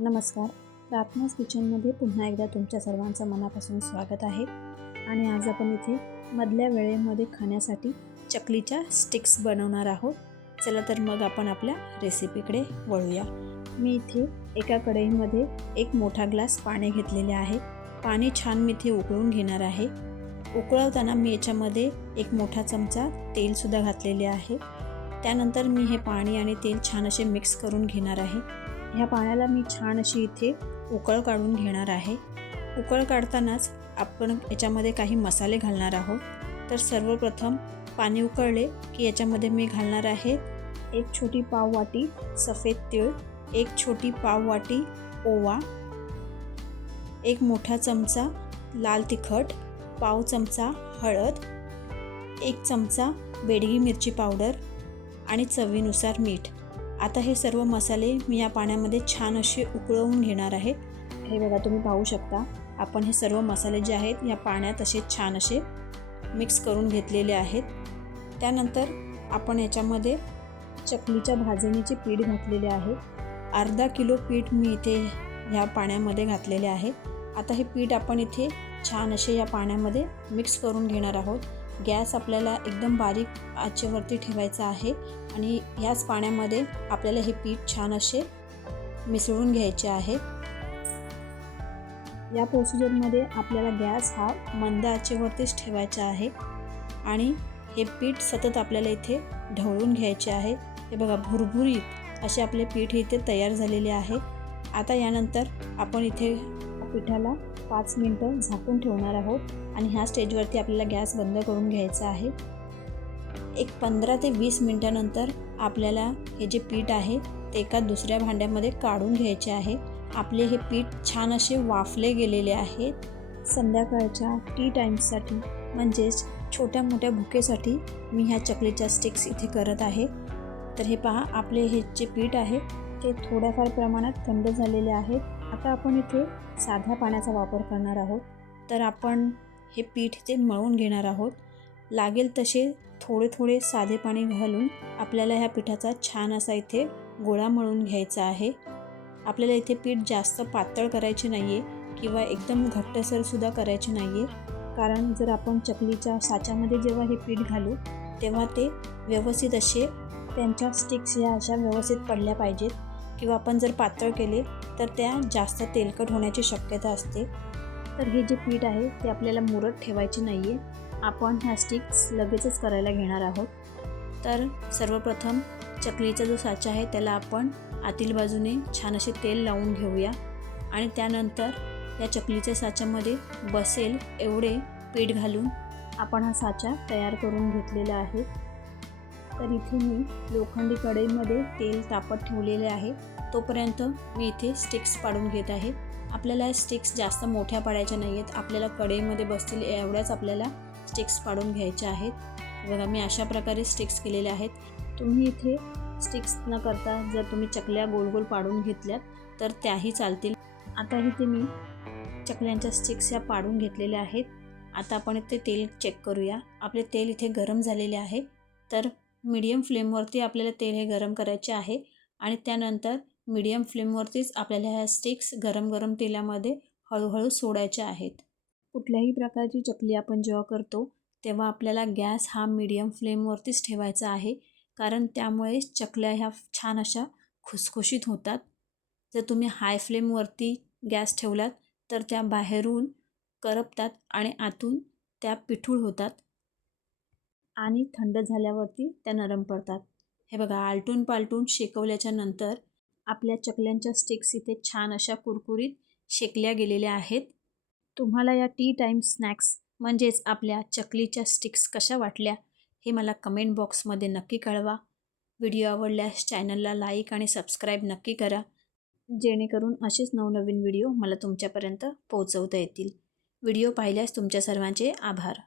नमस्कार. प्रार्थनास किचनमध्ये पुन्हा एकदा तुमच्या सर्वांचं मनापासून स्वागत आहे. आणि आज आपण इथे मधल्या वेळेमध्ये खाण्यासाठी चकलीच्या स्टिक्स बनवणार आहोत. चला तर मग आपण आपल्या रेसिपीकडे वळूया. मी इथे एका कढईमध्ये एक मोठा ग्लास पाणी घेतलेले आहे. पाणी छान मी इथे उकळून घेणार आहे. उकळवताना मी याच्यामध्ये एक मोठा चमचा तेलसुद्धा घातलेले आहे. त्यानंतर मी हे पाणी आणि तेल छान असे मिक्स करून घेणार आहे. ह्या पाण्याला मी छान अशी इथे उकळ काढून घेणार आहे. उकळ काढतानाच आपण याच्यामध्ये काही मसाले घालणार आहोत. तर सर्वप्रथम पाणी उकळले की याच्यामध्ये मी घालणार आहे एक छोटी पाववाटी सफेद तीळ, एक छोटी पाववाटी ओवा, एक मोठा चमचा लाल तिखट, पाव चमचा हळद, एक चमचा बेडगी मिरची पावडर आणि चवीनुसार मीठ. आता हे सर्व मसाले मी या पाण्यामध्ये छान असे उकळवून घेणार आहे. हे बघा, तुम्ही पाहू शकता आपण हे सर्व मसाले जे आहेत या पाण्यात असे छान असे मिक्स करून घेतलेले आहेत. त्यानंतर आपण याच्यामध्ये चकलीच्या भाजणीचे पीठ घातलेले आहे. अर्धा किलो पीठ मी इथे ह्या पाण्यामध्ये घातलेले आहे. आता हे पीठ आपण इथे छान असे या पाण्यामध्ये मिक्स करून घेणार आहोत. गॅस आपल्याला एकदम बारीक आचेवरती ठेवायचा आहे आणि ह्याच पाण्यामध्ये आपल्याला हे पीठ छान असे मिसळून घ्यायचे आहे. या प्रोसिजरमध्ये आपल्याला गॅस हा मंद आचेवरतीच ठेवायचा आहे आणि हे पीठ सतत आपल्याला इथे ढवळून घ्यायचे आहे. हे बघा, भुरभुरीत असे आपले पीठ इथे तयार झालेले आहे. आता यानंतर आपण इथे पिठाला 5 मिनिटं झाकून ठेवणार आहोत आणि ह्या स्टेजवरती आपल्याला गॅस बंद करून घ्यायचा आहे. एक 15 ते 20 मिनिटानंतर आपल्याला हे जे पीठ आहे ते एका दुसऱ्या भांड्यामध्ये काढून घ्यायचे आहे. आपले हे पीठ छान असे वाफले गेलेले आहेत. संध्याकाळच्या टी टाईमसाठी म्हणजेच छोट्या मोठ्या भुकेसाठी मी ह्या चकलीच्या स्टिक्स इथे करत आहे. तर हे पहा, आपले हे जे पीठ आहे ते थोड्याफार प्रमाणात थंड झालेले आहेत. आता आपण इथे साध्या पाण्याचा वापर करणार आहोत. तर आपण हे पीठ इथे मळून घेणार आहोत. लागेल तसे थोडे थोडे साधे पाणी घालून आपल्याला ह्या पिठाचा छान असा इथे गोळा मळून घ्यायचा आहे. आपल्याला इथे पीठ जास्त पातळ करायचे नाही आहे किंवा एकदम घट्टसरसुद्धा करायचे नाही आहे. कारण जर आपण चकलीच्या साच्यामध्ये जेव्हा हे पीठ घालू तेव्हा ते व्यवस्थित असे त्यांच्या स्टिक्स या अशा व्यवस्थित पडल्या पाहिजेत. किंवा आपण जर पातळ केले तर त्या जास्त तेलकट होण्याची शक्यता असते. तर हे जे पीठ आहे ते आपल्याला मुरत ठेवायचे नाही आहे. आपण ह्या स्टिक्स लगेचच करायला घेणार आहोत. तर सर्वप्रथम चकलीचा जो साचा आहे त्याला आपण आतील बाजूने छान असे तेल लावून घेऊया आणि त्यानंतर या चकलीच्या साच्यामध्ये बसेल एवढे पीठ घालून आपण हा साचा तयार करून घेतलेला आहे. तर इथे मी लोखंडी कढईमध्ये तेल तापत ठेवलेले आहे. तोपर्यंत मी इथे स्टिक्स पाडून घेत आहे. आपल्याला स्टिक्स जास्त मोठ्या पाडायच्या नाही आहेत. आपल्याला कढईमध्ये बसतील एवढ्याच आपल्याला स्टिक्स पाडून घ्यायच्या आहेत. बघा, मी अशा प्रकारे स्टिक्स केलेले आहेत. तुम्ही इथे स्टिक्स न करता जर तुम्ही चकल्या गोल गोल पाडून घेतल्यात तर त्याही चालतील. आता इथे मी चकल्यांच्या स्टिक्स या पाडून घेतलेल्या आहेत. आता आपण इथे तेल चेक करूया. आपले तेल इथे गरम झालेले आहे. तर मीडियम फ्लेमवरती आपल्याला तेल हे गरम करायचे आहे आणि त्यानंतर मीडियम फ्लेमवरतीच आपल्याला ह्या स्टिक्स गरम गरम तेलामध्ये हळूहळू सोडायच्या आहेत. कुठल्याही प्रकारची चकली आपण जेव्हा करतो तेव्हा आपल्याला गॅस हा मीडियम फ्लेमवरतीच ठेवायचा आहे. कारण त्यामुळे चकल्या ह्या छान अशा खुसखुशीत होतात. जर तुम्ही हाय फ्लेमवरती गॅस ठेवलात तर त्या बाहेरून करपतात आणि आतून त्या पिठूळ होतात आणि थंड झाल्यावरती त्या नरम पडतात. हे बघा, आलटून पालटून शेकवल्याच्या नंतर आपल्या चकल्यांच्या स्टिक्स इथे छान अशा कुरकुरीत शेकल्या गेलेल्या आहेत. तुम्हाला या टी टाईम स्नॅक्स म्हणजेच आपल्या चकलीच्या स्टिक्स कशा वाटल्या हे मला कमेंट बॉक्समध्ये नक्की कळवा. व्हिडिओ आवडल्यास चॅनलला लाईक आणि सबस्क्राईब नक्की करा, जेणेकरून असेच नवनवीन व्हिडिओ मला तुमच्यापर्यंत पोहोचवता येतील. व्हिडिओ पाहिल्यास तुमच्या सर्वांचे आभार.